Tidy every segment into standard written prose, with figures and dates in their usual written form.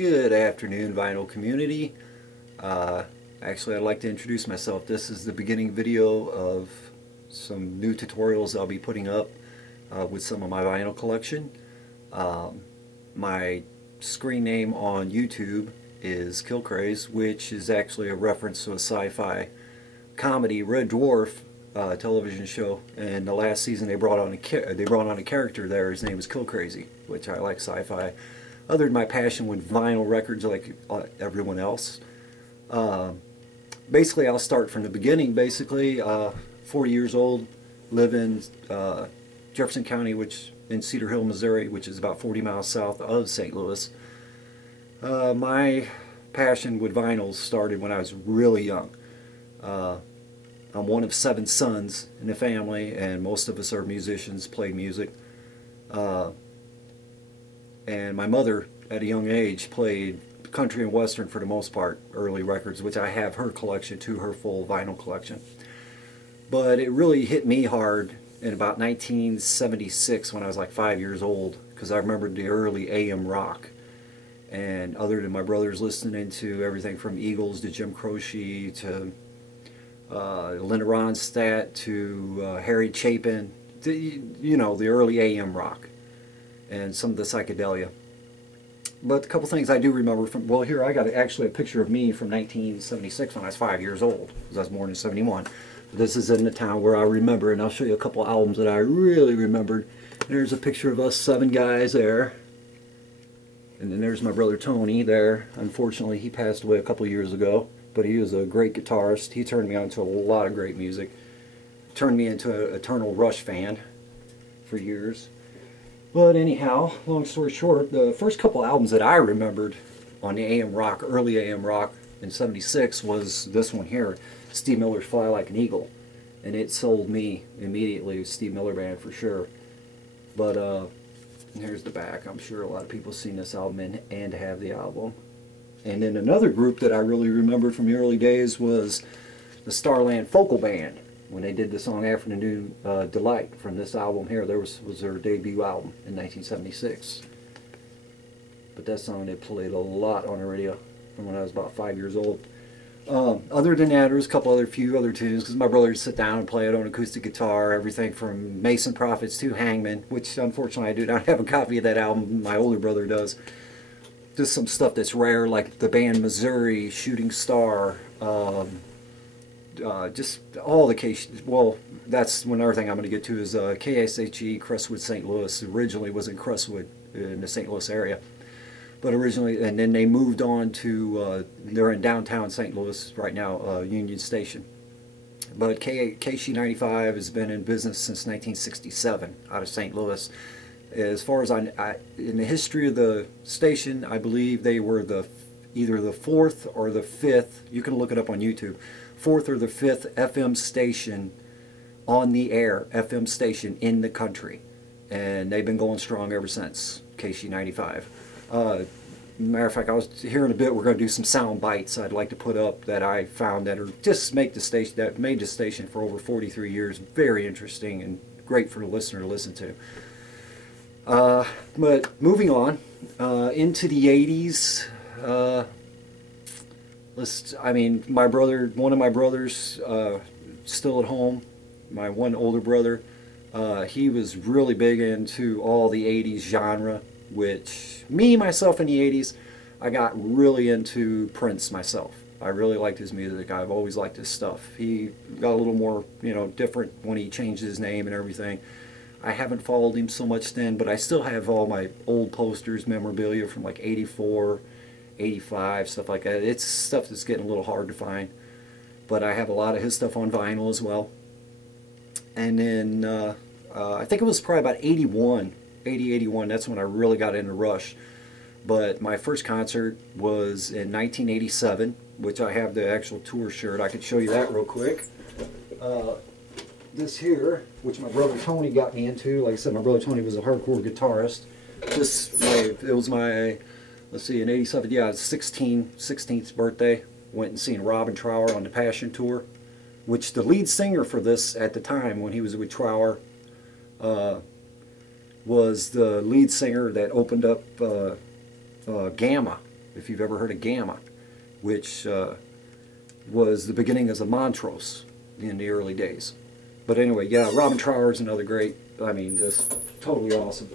Good afternoon, vinyl community. Actually, I'd like to introduce myself. This is the beginning video of some new tutorials I'll be putting up with some of my vinyl collection. My screen name on YouTube is Kill Craze, which is actually a reference to a sci-fi comedy, Red Dwarf television show. And the last season they brought on a character there. His name is Kill Crazy, which I like sci-fi. Other than my passion with vinyl records, like everyone else. Basically, I'll start from the beginning. Basically, 40 years old, live in Jefferson County, which in Cedar Hill, Missouri, which is about 40 miles south of St. Louis. My passion with vinyls started when I was really young. I'm one of 7 sons in the family, and most of us are musicians, play music. And my mother, at a young age, played country and western for the most part, early records, which I have her collection too, her full vinyl collection. But it really hit me hard in about 1976 when I was like 5 years old, because I remembered the early AM rock. And other than my brothers listening to everything from Eagles to Jim Croce to Linda Ronstadt to Harry Chapin, to, you know, the early AM rock and some of the psychedelia. But a couple things I do remember from, well, here I got actually a picture of me from 1976 when I was 5 years old, because I was born in 71. This is in the town where I remember, and I'll show you a couple albums that I really remembered. There's a picture of us 7 guys there. And then there's my brother Tony there. Unfortunately, he passed away a couple years ago, but he was a great guitarist. He turned me on to a lot of great music. Turned me into an Eternal Rush fan for years. But anyhow, long story short, the first couple albums that I remembered on the AM rock, early AM rock in 76, was this one here, Steve Miller's Fly Like an Eagle. And it sold me immediately, Steve Miller Band for sure. But here's the back. I'm sure a lot of people have seen this album and have the album. And then another group that I really remember from the early days was the Starland Focal Band, when they did the song Afternoon Delight from this album here. There was their debut album in 1976. But that song they played a lot on the radio from when I was about 5 years old. Other than that, there's a few other tunes, because my brother would sit down and play it on acoustic guitar, everything from Mason Prophets to Hangman, which unfortunately I do not have a copy of that album. My older brother does. Just some stuff that's rare, like the band Missouri, Shooting Star, just all the case. Well, that's another thing I'm going to get to is KSHE, Crestwood, St. Louis. Originally was in Crestwood in the St. Louis area, but originally, and then they moved on to they're in downtown St. Louis right now, Union Station. But KSHE 95 has been in business since 1967 out of St. Louis. As far as in the history of the station, I believe they were either the 4th or the 5th. You can look it up on YouTube. 4th or the 5th FM station on the air, FM station in the country, and they've been going strong ever since. KSHE 95. Matter of fact, I was here in a bit. We're going to do some sound bites I'd like to put up that I found that are just made the station for over 43 years. Very interesting and great for the listener to listen to. But moving on into the 80s. I mean, one of my brothers, still at home, my one older brother, he was really big into all the 80s genre, which myself in the 80s, I got really into Prince myself. I really liked his music. I've always liked his stuff. He got a little more, different when he changed his name and everything. I haven't followed him so much then, but I still have all my old posters, memorabilia from like 84, 85, stuff like that. It's stuff that's getting a little hard to find, but I have a lot of his stuff on vinyl as well. And then I think it was probably about 81, that's when I really got into Rush. But my first concert was in 1987, which I have the actual tour shirt. I could show you that real quick. This here, which my brother Tony got me into. Like I said, my brother Tony was a hardcore guitarist. It was my, let's see, in 87, yeah, 16th birthday. Went and seen Robin Trower on the Passion Tour, which the lead singer for this at the time when he was with Trower was the lead singer that opened up Gamma if you've ever heard of Gamma, which was the beginning as a Montrose in the early days. But anyway, yeah, Robin Trower is another great, I mean, just totally awesome.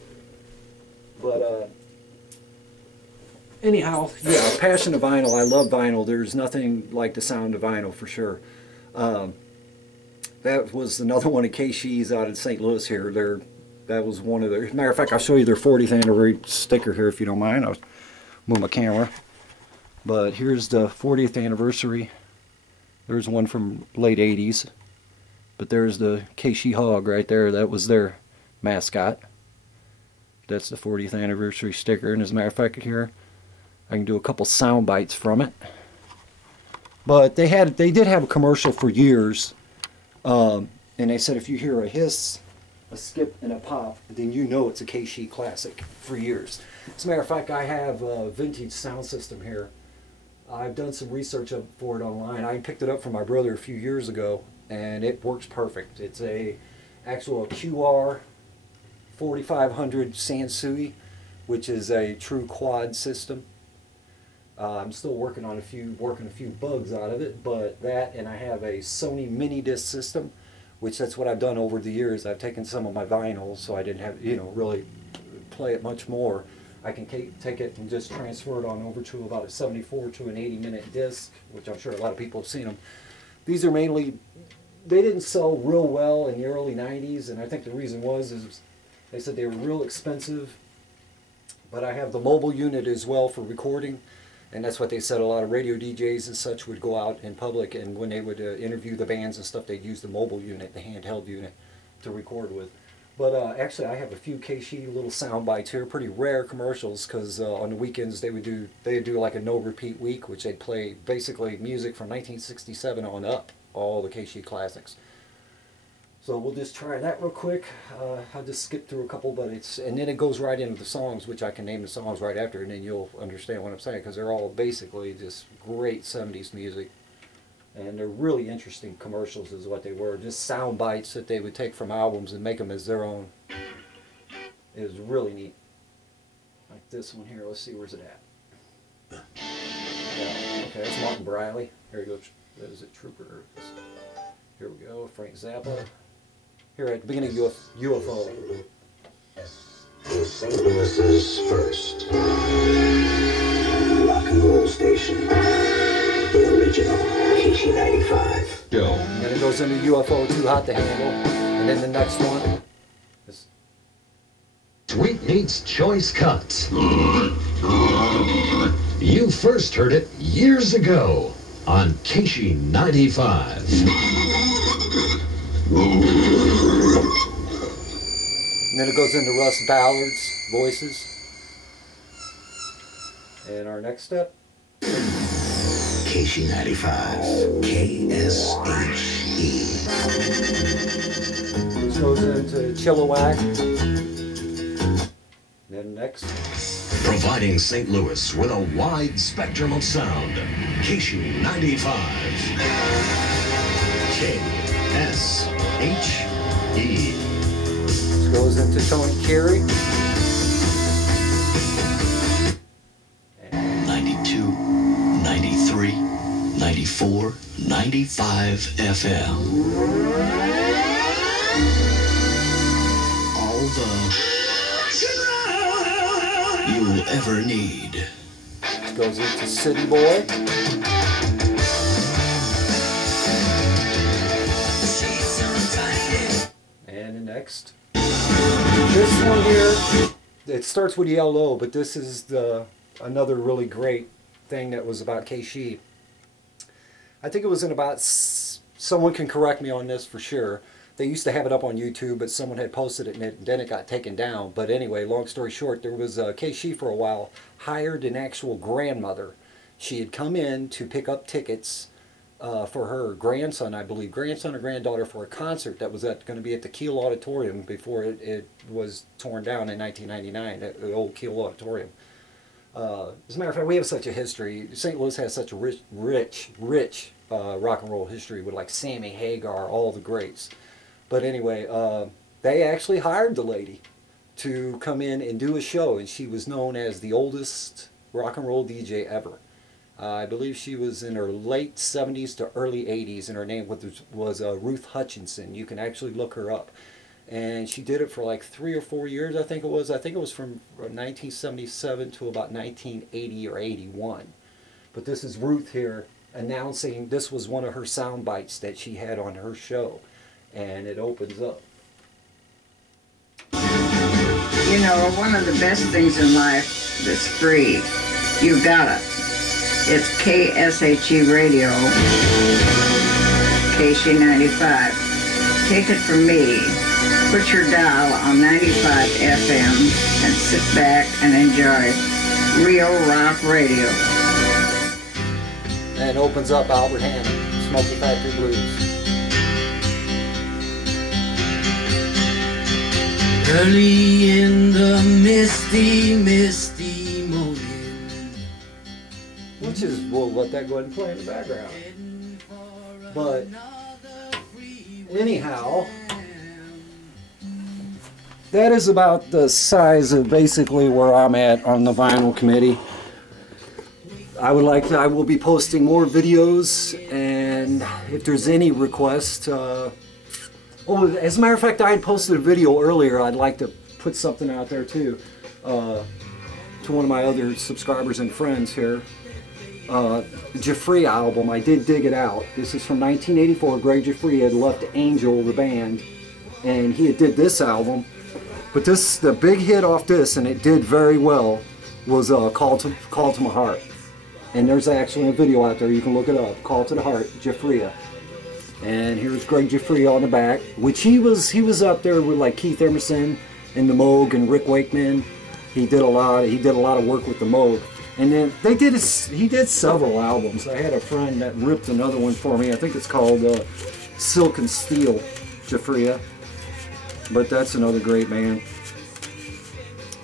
But anyhow, yeah, passion of vinyl. I love vinyl. There's nothing like the sound of vinyl for sure. That was another one of KSHE's out in St. Louis here. That was one of their, as a matter of fact, I'll show you their 40th anniversary sticker here if you don't mind. I'll move my camera. But here's the 40th anniversary. There's one from late 80s. But there's the KSHE Hog right there. That was their mascot. That's the 40th anniversary sticker. And as a matter of fact, here I can do a couple sound bites from it. But they did have a commercial for years. And they said if you hear a hiss, a skip, and a pop, then you know it's a KSHE classic for years. As a matter of fact, I have a vintage sound system here. I've done some research for it online. I picked it up from my brother a few years ago, and it works perfect. It's a actual QR 4500 Sansui, which is a true quad system. I'm still working on a few bugs out of it, but that, and I have a Sony mini disc system, which that's what I've done over the years. I've taken some of my vinyls, so I didn't have, you know, really play it much more. I can take it and just transfer it on over to about a 74 to an 80-minute disc, which I'm sure a lot of people have seen them. These are mainly, they didn't sell real well in the early 90s, and I think the reason is they said they were real expensive. But I have the mobile unit as well for recording, and that's what they said. A lot of radio DJs and such would go out in public, and when they would interview the bands and stuff, they'd use the mobile unit, the handheld unit, to record with. But actually, I have a few KSHE little sound bites here, pretty rare commercials, because on the weekends they'd do like a no repeat week, which they'd play basically music from 1967 on up, all the KSHE classics. So we'll just try that real quick. I'll just skip through a couple, but and then it goes right into the songs, which I can name the songs right after, and then you'll understand what I'm saying, because they're all basically just great 70s music. And they're really interesting commercials is what they were. Just sound bites that they would take from albums and make them as their own. It was really neat. Like this one here. Let's see, where's it at? Yeah, okay, that's Martin Briley. Here he goes. That is a Trooper. Here we go, Frank Zappa. Here at the beginning of UFO. In St. Louis's first rock and roll station. The original KSHE 95. Go. And then it goes into UFO, Too Hot to Handle. And then the next one is Sweetmeat's Choice Cuts. You first heard it years ago on KSHE 95. And then it goes into Russ Ballard's voices. And our next step, KSHE 95, KSHE. This goes into Chilliwack. Then next, providing St. Louis with a wide spectrum of sound. KSHE 95. KSHE. This goes into Tony Carey. 92, 93, 94, 95 FM. All the you'll ever need. This goes into City Boy. And the next. This one here, it starts with Yellow, but this is another really great thing that was about KSHE. I think it was in about, someone can correct me on this for sure. They used to have it up on YouTube, but someone had posted it and then it got taken down. But anyway, long story short, there was KSHE for a while hired an actual grandmother. She had come in to pick up tickets for her grandson, I believe, grandson or granddaughter, for a concert that was going to be at the Kiel Auditorium before it was torn down in 1999, the old Kiel Auditorium. As a matter of fact, we have such a history. St. Louis has such a rich rock and roll history with like Sammy Hagar, all the greats. But anyway, they actually hired the lady to come in and do a show, and she was known as the oldest rock and roll DJ ever. I believe she was in her late 70s to early 80s, and her name was Ruth Hutchinson. You can actually look her up. And she did it for like 3 or 4 years, I think it was. I think it was from 1977 to about 1980 or 81. But this is Ruth here announcing this was one of her sound bites that she had on her show. And it opens up. You know, one of the best things in life that's free, you've got it. It's KSHE Radio, KSHE 95. Take it from me. Put your dial on 95 FM and sit back and enjoy real rock radio. And opens up Albert Hammond, Smoky Factory Blues. Early in the misty, misty morning. Which is, we'll let that go ahead and play in the background. But anyhow, that is about the size of basically where I'm at on the vinyl committee. I will be posting more videos, and if there's any requests, oh, as a matter of fact, I had posted a video earlier. I'd like to put something out there too, to one of my other subscribers and friends here. Jeffrey album, I did dig it out. This is from 1984. Greg Jeffrey had left Angel, the band, and he had did this album. But this, the big hit off this, and it did very well, was Call to My Heart. And there's actually a video out there, you can look it up, Call to the Heart, Jeffrey. And here's Greg Jeffrey on the back, which he was up there with like Keith Emerson and the Moog and Rick Wakeman. He did a lot of work with the Moog. And then he did several albums. I had a friend that ripped another one for me. I think it's called Silk and Steel, Jeffrey. But that's another great band.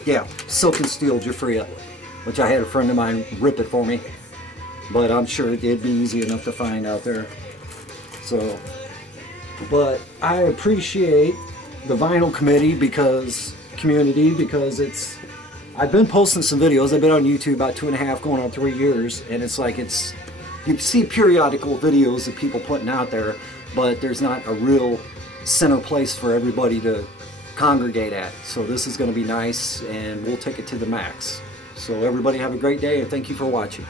Yeah, Silk and Steel, Jeffrey, which I had a friend of mine rip it for me. But I'm sure it'd be easy enough to find out there. So, but I appreciate the vinyl community because it's, I've been posting some videos. I've been on YouTube about 2.5 going on 3 years, and it's like you see periodical videos of people putting out there, but there's not a real center place for everybody to congregate at. So this is going to be nice, and we'll take it to the max. So everybody have a great day, and thank you for watching.